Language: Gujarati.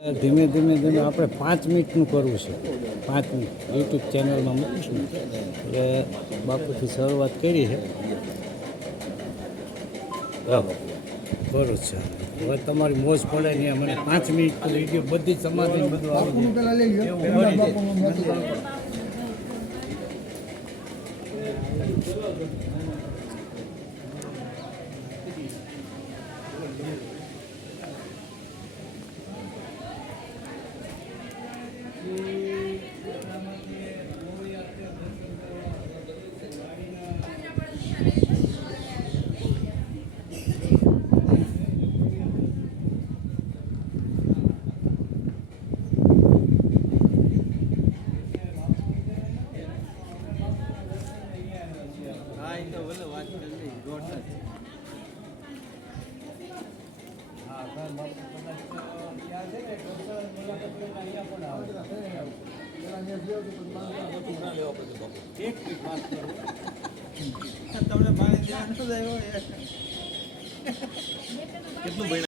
ધીમે ધીમે ધીમે આપણે 5 મિનિટનું કરવું છે. 5 મિનિટ યુટ્યુબ ચેનલમાં મૂકીશું એટલે બાપુથી શરૂઆત કરી છે. બરોબર છે. હવે તમારી મોજ પડે નહીં મને 5 મિનિટ વિડીયો બધી સમાધિ બધું આવી જાય. તમને કેટલું